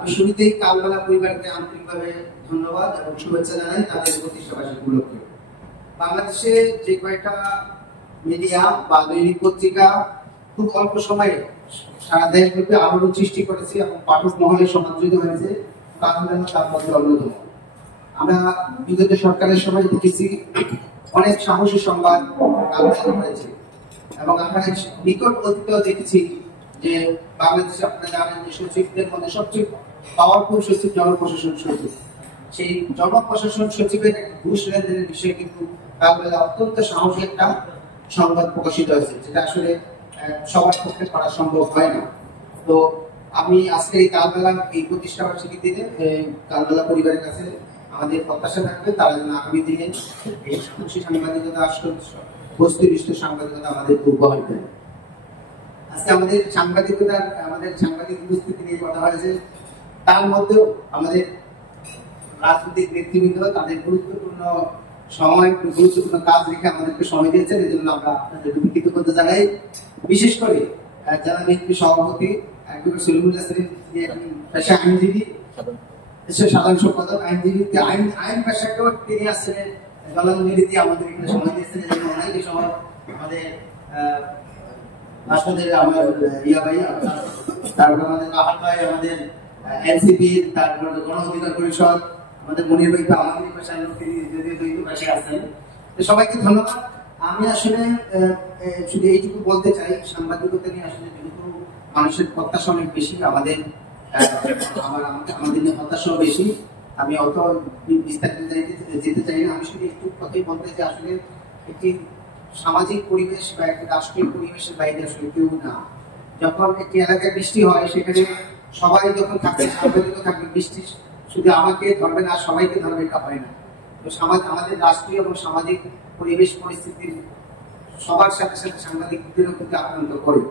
আমি শুরুতেই কালবেলা পরিবারকে আন্তরিকভাবে ধন্যবাদ এবং শুভেচ্ছা জানাই তাদের প্রতিষ্ঠাবার্ষিকী উপলক্ষে। বাংলাদেশে যে কয়েকটা মিডিয়া বা দৈনিক পত্রিকা খুব অল্প সময়ে সারা দেশব্যাপী আলোড়ন সৃষ্টি করেছে এবং পাঠক মহলে সমাদৃত হয়েছে, কালবেলা তার মধ্যে অন্যতম। আমরা বিগত সরকারের সময় দেখেছি অনেক সাহসী সংবাদ হয়েছে এবং আমরা নিকট অতীতেও দেখেছি যে বাংলাদেশে আপনারা জানেন যে সচিবদের মধ্যে সবচেয়ে পাওয়ারফুল সচিব জনপ্রশাসন সচিব। সেই জনপ্রশাসন সচিবের ঘুষ লেনদেনের বিষয়ে কিন্তু কালবেলা অত্যন্ত সাহসী একটা সংবাদ প্রকাশিত হয়েছে, যেটা আসলে সবার পক্ষে করা সম্ভব হয় না। তো আমি আজকে এই কালবেলা এই প্রতিষ্ঠাবার্ষিকী দিনে কালবেলা পরিবারের কাছে আমাদের প্রত্যাশা থাকবে তারা যেন আগামী দিনে এই সাংবাদিকতা বস্তুনিষ্ঠ সাংবাদিকতা আমাদের উপহার দেয়। আজকে আমাদের সাংবাদিক উপস্থিতি নিয়ে কথা হয়েছে, তার মধ্যেও আমাদের রাজনৈতিক নেতৃবৃন্দ তাদের গুরুত্বপূর্ণ সময় গুরুত্বপূর্ণ কাজ রেখে আমাদেরকে সময় দিয়েছেন, এই জন্য আমরা আপনাদের কৃতজ্ঞতা জানাই। বিশেষ করে যারা নেত্রী সভাপতি অ্যাডভোকেট সলিমুল নাসরিন, পেশা আইনজীবী, সাধারণ সম্পাদক আইনজীবী, আইন পেশাকেও তিনি আসছেন জলাঞ্জলি দিয়ে আমাদের এখানে সময় দিয়েছেন, এই জন্য অনেক সময় আমাদের রাষ্ট্রপতির আমার ইয়া ভাই, তারপর আমাদের রাহাত ভাই, আমাদের এনসিপির, তারপর গণ অধিকার পরিষদ, আমাদের মনির ভাই তো আমাদের পেশার লোক, তিনি যদিও দ্বৈত পেশায় আছেন। সবাইকে ধন্যবাদ। আমি আসলে শুধু এইটুকু বলতে চাই, সাংবাদিকতা নিয়ে আসলে যেহেতু মানুষের প্রত্যাশা অনেক বেশি, আমাদের নিয়ে হতাশাও বেশি। আমি অত বিস্তারিত যেতে চাই না, আমি শুধু একটু কথাই বলতে চাই, আসলে একটি সামাজিক পরিবেশ বা একটি রাষ্ট্রীয় পরিবেশের বাইরে আসলে কেউ না। যখন একটি এলাকায় বৃষ্টি হয়, সেখানে সবাই যখন থাকবে, সাংবাদিকও থাকবে, বৃষ্টি শুধু আমাকে ধরবে না সবাইকে ধরবে, এটা হয় না। তো আমাদের রাষ্ট্রীয় এবং সামাজিক পরিবেশ পরিস্থিতির সবার সাথে সাথে সাংবাদিকদেরও কিন্তু আক্রান্ত করে।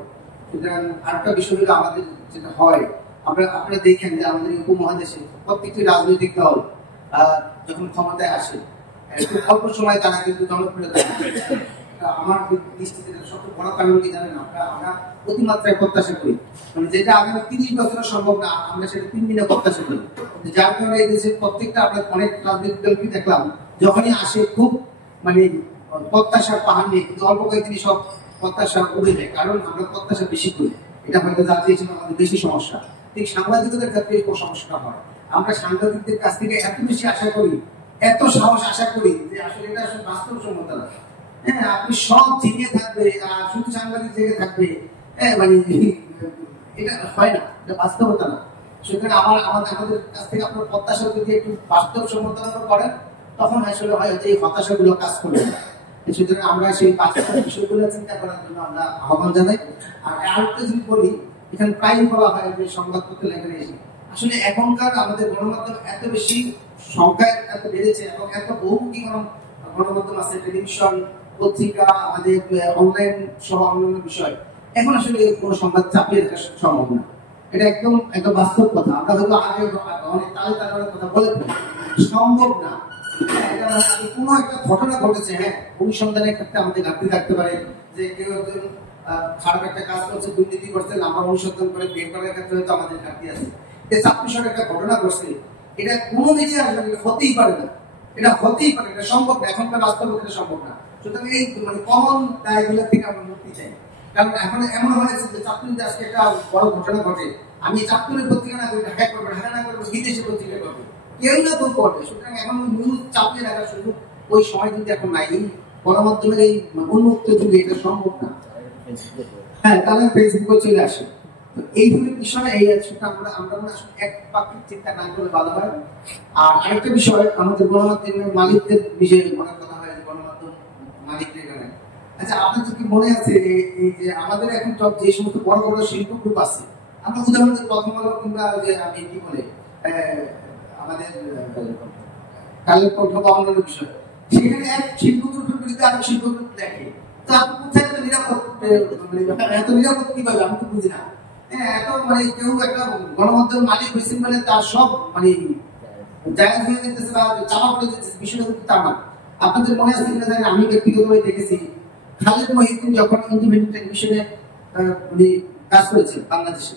সুতরাং আরেকটা বিষয় হলো আমাদের যেটা হয়, আপনারা দেখেন যে আমাদের উপমহাদেশে প্রত্যেকটি রাজনৈতিক দল যখন ক্ষমতায় আসে খুব অল্প সময় তারা কিন্তু জনপ্রিয়তা। আমার দৃষ্টিতে সবচেয়ে বড় কারণ কি জানেন, আমরা অতিমাত্রায় প্রত্যাশা করি, মানে যেটা আগামী 30 বছর সম্ভব না, আমরা সেটা 3 দিনে প্রত্যাশা করি। যার কারণে এই দেশের প্রত্যেকটা আমরা অনেক রাজনৈতিক দলকে দেখলাম যখনই আসে খুব মানে প্রত্যাশার পাহাড় নিয়ে, কিন্তু অল্প কয়েকদিনই সব প্রত্যাশা উড়ে যায়, কারণ আমরা প্রত্যাশা বেশি করি। এটা হয়তো জাতীয় হিসেবে আমাদের বেশি সমস্যা। ঠিক সাংবাদিকতার ক্ষেত্রে এই সমস্যাটা হয়, আমরা সাংবাদিকদের কাছ থেকে এত বেশি আশা করি, এত সাহস আশা করি যে আসলে এটা আসলে বাস্তবসম্মত না। হ্যাঁ, আপনি সব জেগে থাকবে আর শুধু সাংবাদিক জেগে থাকবে, মানে এটা হয় না, এটা বাস্তবতা না। সুতরাং আমাদের কাছ থেকে আপনার প্রত্যাশা যদি একটু বাস্তবসম্মত করেন, তখন আসলে হয় যে এই হতাশাগুলো কাজ করবে। সুতরাং আমরা সেই বাস্তব বিষয়গুলো চিন্তা করার জন্য আমরা আহ্বান জানাই। আর আরেকটা যদি বলি, এখানে প্রায় বলা হয় যে সংবাদপত্র লেখা এসে আসলে এখনকার আমাদের গণমাধ্যম এত বেশি সংখ্যায় এত বেড়েছে এবং এত বহুমুখী গণমাধ্যম আছে, টেলিভিশন, পত্রিকা, আমাদের অনলাইন সহ অন্যান্য বিষয়, এখন আসলে কোনো সংবাদ চাপিয়ে রাখা সম্ভব না। এটা একদম একটা বাস্তব কথা। আমরা হয়তো আগে অনেক তালে কথা বলে সম্ভব না। কোনো একটা ঘটনা ঘটেছে, হ্যাঁ, অনুসন্ধানের ক্ষেত্রে আমাদের ঘাটতি থাকতে পারে, যে কেউ একজন খারাপ একটা কাজ করছে, দুর্নীতি করছে, আমরা অনুসন্ধান করে বের করার ক্ষেত্রে হয়তো আমাদের ঘাটতি আছে। চাপের একটা ঘটনা ঘটছে, এটা কোনো মিডিয়া হতেই পারে না, এটা হতেই পারে, এটা সম্ভব না, এখনকার বাস্তবতা সম্ভব না। সুতরাং এই মানে কমন দায়গুলো থেকে আমরা মুক্তি চাই। কারণ এখন এমন হয়েছে যে চাঁদপুরে আজকে একটা বড় ঘটনা ঘটে, আমি চাঁদপুরের পত্রিকা না করে ঢাকায় করবো, ঢাকা না করবো বিদেশি পত্রিকা করবো, কেউ না তো করবে। সুতরাং এখন নিউজ চাপিয়ে রাখার সুযোগ ওই সময় কিন্তু এখন নাই। এই গণমাধ্যমের এই উন্মুক্ত যুগে এটা সম্ভব না। হ্যাঁ, তাহলে ফেসবুকে চলে আসে। এইগুলো বিষয় এই আমরা এক পাক্ষিক চিন্তা না করলে ভালো হয়। আর আরেকটা বিষয়, আমাদের গণমাধ্যমের মালিকদের বিষয়ে মনে কথা হয়, গণমাধ্যম মালিকদের। আচ্ছা, আপনাদের কি মনে আছে এই যে আমাদের এখন যে সমস্ত বড় বড় শিল্প গ্রুপ আছে, আমরা উদাহরণ প্রথম আলো কিংবা যে আমি কি বলে আমাদের কালের কণ্ঠ বা অন্যান্য বিষয়, সেখানে এক শিল্প গ্রুপের বিরুদ্ধে আরেক শিল্প গ্রুপ দেখে, তো আপনি কোথায় এত নিরাপদ কিভাবে, আমি তো বুঝি না। হ্যাঁ, এত মানে কেউ একটা গণমাধ্যম মালিক হয়েছেন মানে তার সব মানে জায়গা হয়ে যেতেছে বা চাপা পড়ে যেতেছে, বিষয়টা কিন্তু তা না। আপনাদের মনে আছে কিনা জানি, আমি ব্যক্তিগতভাবে দেখেছি খালেদ মহিউদ্দিন যখন ইন্ডিপেন্ডেন্ট টেলিভিশনে উনি কাজ করেছেন বাংলাদেশে,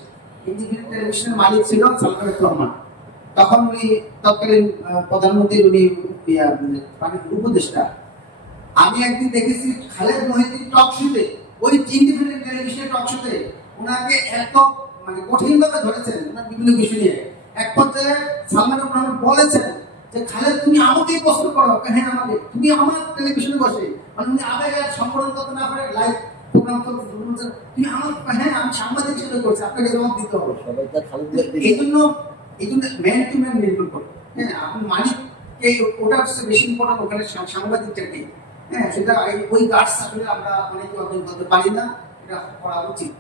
ইন্ডিপেন্ডেন্ট টেলিভিশনের মালিক ছিল সালমান এফ রহমান। তখন উনি তৎকালীন প্রধানমন্ত্রীর উনি উপদেষ্টা। আমি একদিন দেখেছি খালেদ মহিউদ্দিন টক শোতে, ওই ইন্ডিপেন্ডেন্ট টেলিভিশনের টক শোতে ওনাকে এত মানে কঠিন ভাবে ধরেছেন ওনার বিভিন্ন বিষয় নিয়ে। এক পর্যায়ে সালমান এফ রহমান বলেছেন যে খালেদ তুমি আমাকেই প্রশ্ন করো। হ্যাঁ আমাকে, তুমি আমার টেলিভিশনে বসে মানে উনি আবেগে সম্বোধন করতে না পারে লাইভ প্রোগ্রাম করতে, তুমি আমার হ্যাঁ আমি সাংবাদিক হিসেবে করছি, আপনাকে জবাব দিতে হবে। এই জন্য ম্যান টু ম্যান নির্ভর করে। হ্যাঁ আপনি মালিককে ওটা হচ্ছে বেশি ইম্পর্টেন্ট, ওখানে সাংবাদিকটাকে হ্যাঁ সেটা ওই গার্ডস আসলে আমরা অনেকে অর্জন করতে পারি না, এটা করা উচিত।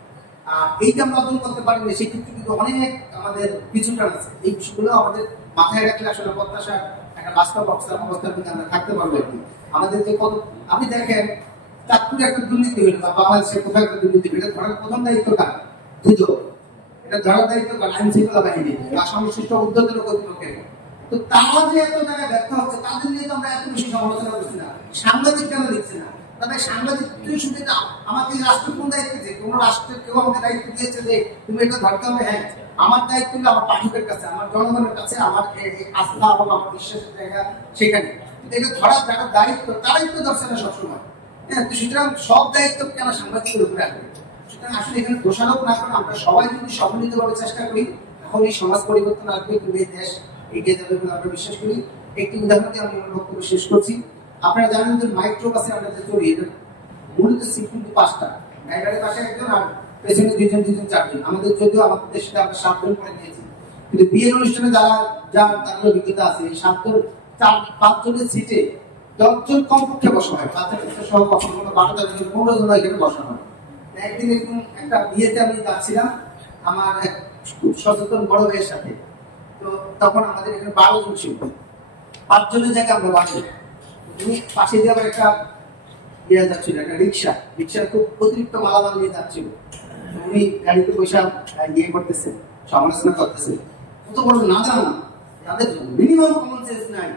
আর এইটা আমরা অর্জন করতে পারি না, সেক্ষেত্রে কিন্তু অনেক আমাদের পিছুটান আছে। এই বিষয়গুলো আমাদের মাথায় রাখলে আসলে প্রত্যাশা একটা বাস্তব অবস্থার দিকে আমরা থাকতে পারবো। আমাদের যে কত আপনি দেখেন চাঁদপুরে একটা দুর্নীতি হইল বা বাংলাদেশে কোথাও একটা দুর্নীতি হইল, এটা ধরার প্রথম দায়িত্ব কার? দুদক। এটা ধরার দায়িত্ব কার? আইন শৃঙ্খলা বাহিনী বা সংশ্লিষ্ট উদ্যোগের কর্তৃপক্ষের। তো তারা যে এত জায়গায় ব্যর্থ হচ্ছে তাদের নিয়ে তো আমরা এত বেশি সমালোচনা করছি না, সাংবাদিক কেন দিচ্ছে না? তবে সাংবাদিক শুধু আমাকে রাষ্ট্র কোন দায়িত্ব দিয়েছে? কোন রাষ্ট্রের কেউ আমাকে দায়িত্ব দিয়েছে যে তুমি এটা ধরতে হবে? হ্যাঁ আমার দায়িত্ব হলো আমার পাঠকের কাছে, আমার জনগণের কাছে, আমার আস্থা এবং আমার বিশ্বাসের জায়গা সেখানে। কিন্তু এটা ধরার যারা দায়িত্ব তারাই তো ধরছে না সবসময়। হ্যাঁ তো সুতরাং সব দায়িত্ব কেন সাংবাদিকের উপরে আসবে? সুতরাং আসলে এখানে দোষারোপ না করে আমরা সবাই যদি সম্মিলিতভাবে চেষ্টা করি তাহলে এই সমাজ পরিবর্তন আসবে, কিন্তু এই দেশ এগিয়ে যাবে বলে আমরা বিশ্বাস করি। একটি উদাহরণ দিয়ে আমি আমার বক্তব্য শেষ করছি। আপনারা জানেন যে মাইক্রো বাসে আমরা যে চড়ি, এটা মূলত সিট কিন্তু 5টা, ড্রাইভারের পাশে একজন আর পেছনে দুজন চারজন। আমাদের যদিও আমাদের দেশে আমরা 7 জন করে নিয়েছি, কিন্তু বিয়ের অনুষ্ঠানে যারা তাদের অভিজ্ঞতা আছে এই 7 জন 5 জনের সিটে 10 জন কমপক্ষে বসা হয়, 5 জন সহ কখনো 12 জন 15 জন এখানে বসা হয়। একদিন এরকম একটা বিয়েতে আমি যাচ্ছিলাম আমার এক খুব সচেতন বড় ভাইয়ের সাথে। তো তখন আমাদের এখানে 12 জন ছিল, 5 জনের জায়গায় আমরা বাসি। উনি পাশে দিয়ে আবার একটা ইয়ে যাচ্ছিল, একটা রিক্সা খুব অতিরিক্ত মালামাল নিয়ে যাচ্ছিল। উনি গাড়িতে বসে ইয়ে করতেছেন, সমালোচনা করতেছেন। কত বড় না জানা, তাদের মিনিমাম কমন সেন্স নাই।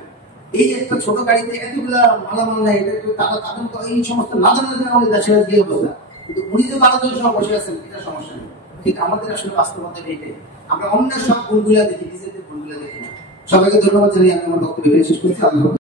এই একটা ছোট গাড়িতে এতগুলা মালামাল নাই, তাদের তো এই সমস্ত না জানার কারণে দেশের যে অবস্থা। কিন্তু উনি যে 12 জন সব বসে আছেন এটা সমস্যা নেই। ঠিক আমাদের আসলে বাস্তবতা এইটাই, আমরা অন্যের সব গুণগুলা দেখি, নিজেদের গুণগুলা দেখি না। সবাইকে ধন্যবাদ জানিয়ে আমি আমার বক্তব্য শেষ করছি।